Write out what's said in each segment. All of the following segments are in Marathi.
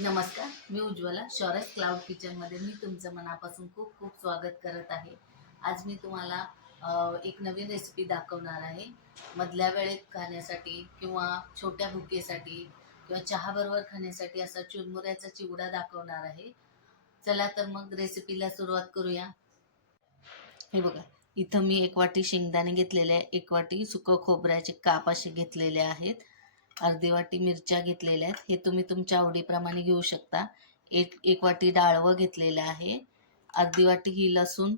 नमस्कार, मी उज्ज्वला शौर्यस क्लाउड किचनमध्ये मी तुमचं मनापासून खूप खूप स्वागत करत आहे. आज मी तुम्हाला एक नवीन रेसिपी दाखवणार आहे. मधल्या वेळेत खाण्यासाठी किंवा छोट्या भुकेसाठी किंवा चहाबरोबर खाण्यासाठी असा चुरमुऱ्याचा चिवडा दाखवणार आहे. चला तर मग रेसिपीला सुरुवात करूया. हे बघा, इथं मी एक वाटी शेंगदाणे घेतलेले आहे, एक वाटी सुकं खोबऱ्याचे काप असे घेतलेले आहेत, अर्धी वाटी मिरच्या घेतलेल्या आहेत. हे तुम्ही तुमच्या आवडीप्रमाणे घेऊ शकता. एक वाटी डाळवं घेतलेलं आहे, अर्धी वाटी ही लसूण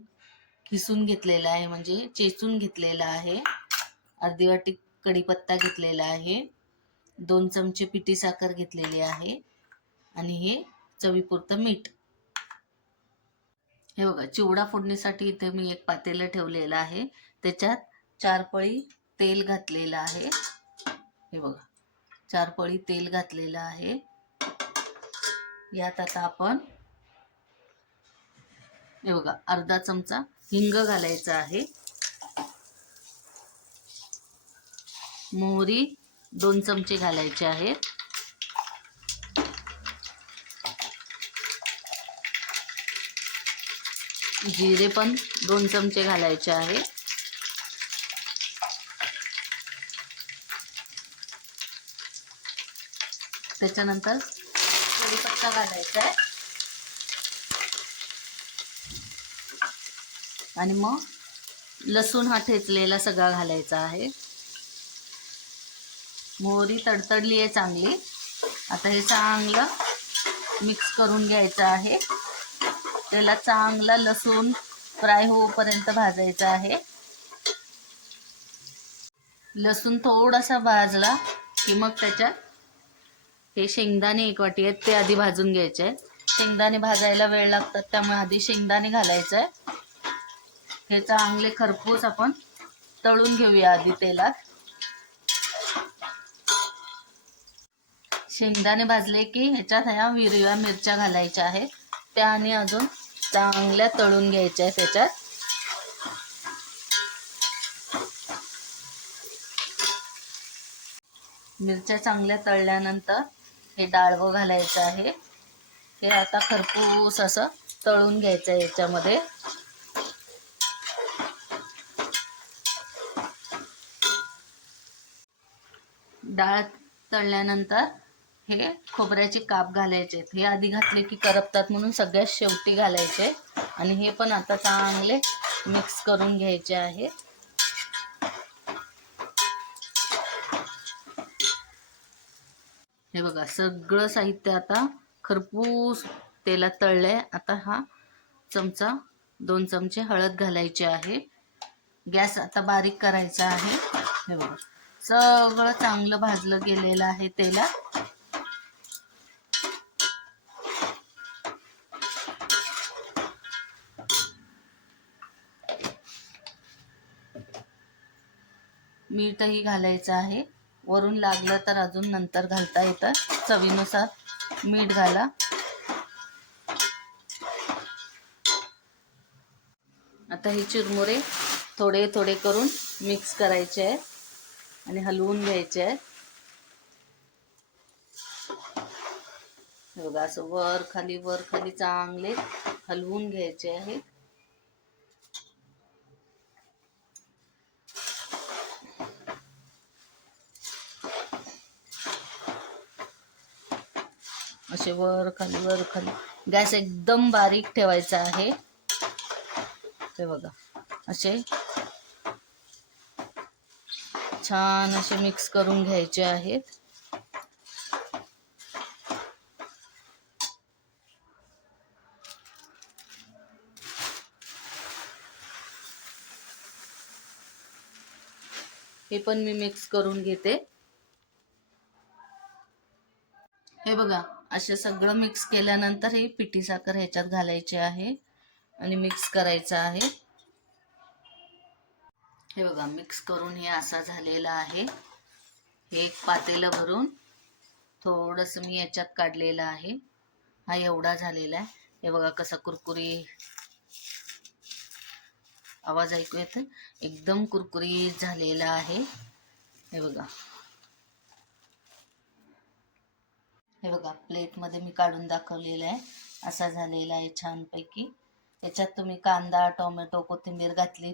किसून घेतलेला आहे म्हणजे चेचून घेतलेला आहे, अर्धी वाटी कढीपत्ता घेतलेला आहे, 2 चमचे पिठी साखर घेतलेली आहे आणि हे चवीपुरतं मीठ. हे बघा, चिवडा फोडणीसाठी इथे मी एक पातेलं ठेवलेलं आहे, त्याच्यात 4 पळी तेल घातलेलं आहे. हे बघा, 4 पळी तेल घातलेलं आहे. यात आता आपण हे बघा अर्धा चमचा हिंग घालायचा आहे, मोहरी 2 चमचे घालायचे आहेत, जिरे पण 2 चमचे घालायचे आहे, त्याच्यानंतर कढीपत्ता घालायचा आहे आणि मग लसूण हा ठेचलेला सगळा घालायचा आहे. मोहरी तडतडली आहे चांगली. आता हे चांगलं मिक्स करून घ्यायचं आहे. त्याला चांगला लसूण फ्राय होईपर्यंत भाजायचा आहे. लसूण थोडासा भाजला की मग त्याच्यात हे शेंगदाणे एक वाटी आहेत ते आधी भाजून घ्यायचे आहेत. शेंगदाणे भाजायला वेळ लागतात त्यामुळे आधी शेंगदाणे घालायचं आहे. हे चांगले खरपूस आपण तळून घेऊया आधी तेलात. शेंगदाणे भाजले की ह्याच्यात ह्या हिरव्या मिरच्या घालायच्या आहेत, त्या आणि अजून चांगल्या तळून घ्यायच्या आहेत. त्याच्यात मिरच्या चांगल्या तळल्यानंतर हे डाळवं घालायचं आहे. हे आता खरपूस असं तळून घ्यायचं आहे. याच्यामध्ये डाळ तळल्यानंतर हे खोबऱ्याचे काप घालायचे आहेत. हे आधी घातले की करपतात म्हणून सगळ्यात शेवटी घालायचे आणि हे पण आता चांगले मिक्स करून घ्यायचे आहे. हे बघा, सगळं साहित्य आता खरपूस तेलात तळलंय. आता हा चमचा 2 चमचे हळद घालायची आहे. गॅस आता बारीक करायचा आहे. हे बघा, सगळं चांगलं भाजलं गेलेलं आहे तेलात. मीठही घालायचं आहे. वरून लागलं तर अजून नंतर घालता येतं, चवीनुसार मीठ घाला. आता हे चिरमुरे थोडे थोडे करून मिक्स करायचे आहेत आणि हलवून घ्यायचे आहेत. हे बघा, असं वर खाली चांगले हलवून घ्यायचे आहेत. असे वर खाली गॅस एकदम बारीक ठेवायचा आहे. हे बघा, असे छान असे मिक्स करून घ्यायचे आहेत. हे पण मी मिक्स करून घेते. हे बघा, असं सगळं मिक्स केल्यानंतर ही पिठी साखर ह्याच्यात घालायची आहे आणि मिक्स करायचं आहे. हे बघा, मिक्स करून हे असा झालेला आहे. हे एक पातेलं भरून थोडंसं मी याच्यात काढलेलं आहे. हा एवढा झालेला आहे. हे बघा कसा कुरकुरी आवाज ऐकू येतो, एकदम कुरकुरीत झालेला आहे. हे बघा, हे बघा प्लेटमध्ये मी काढून दाखवलेलं आहे, असा झालेला आहे छानपैकी. याच्यात तुम्ही कांदा, टोमॅटो, कोथिंबीर घातली,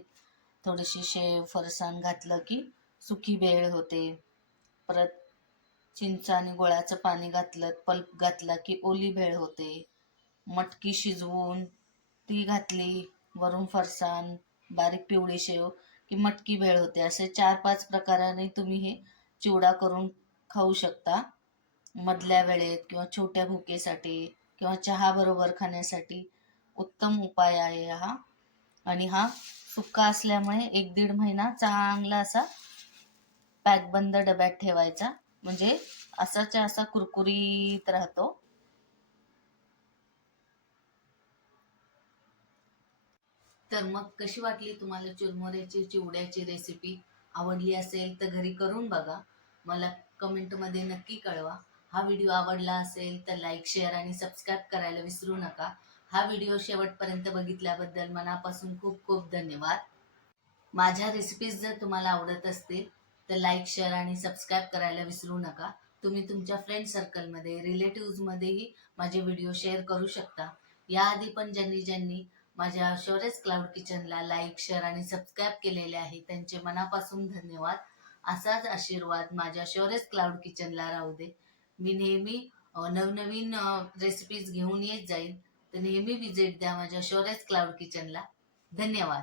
थोडीशी शेव, फरसाण घातलं की सुकी भेळ होते. परत चिंच आणि गुळाचं पाणी घातलं, पल्प घातला की ओली भेळ होते. मटकी शिजवून ती घातली, वरून फरसाण, बारीक पिवळी शेव की मटकी भेळ होते. असे 4-5 प्रकाराने तुम्ही हे चिवडा करून खाऊ शकता मधल्या वेळेत किंवा छोट्या भुकेसाठी किंवा चहा बरोबर खाण्यासाठी उत्तम उपाय आहे हा. आणि हा सुक्का असल्यामुळे 1-1.5 महिना चांगला असा पॅकबंद डब्यात ठेवायचा, म्हणजे असाच्या असा कुरकुरीत राहतो. तर मग कशी वाटली तुम्हाला चुरमुऱ्याची चिवड्याची रेसिपी? आवडली असेल तर घरी करून बघा, मला कमेंटमध्ये नक्की कळवा. हा व्हिडिओ आवडला असेल तर लाईक, शेअर आणि सबस्क्राईब करायला विसरू नका. हा व्हिडिओ शेवटपर्यंत बघितल्याबद्दल मनापासून खूप खूप धन्यवाद. माझ्या रेसिपीज जर तुम्हाला आवडत असतील तर लाईक, शेअर आणि सबस्क्राईब करायला विसरू नका. तुम्ही तुमच्या फ्रेंड सर्कलमध्ये, रिलेटिव्हजमध्येही माझे व्हिडिओ शेअर करू शकता. याआधी पण ज्यांनी ज्यांनी माझ्या शौर्यस क्लाउड किचनला लाईक, शेअर आणि सबस्क्राईब केलेले आहे त्यांचे मनापासून धन्यवाद. असाच आशीर्वाद माझ्या शौर्यस क्लाउड किचनला राहू दे. मी नेहमी नवनवीन रेसिपीज घेऊन येत जाईल, तर नेहमी विजिट द्या माझ्या शौर्यस क्लाउड किचनला. धन्यवाद.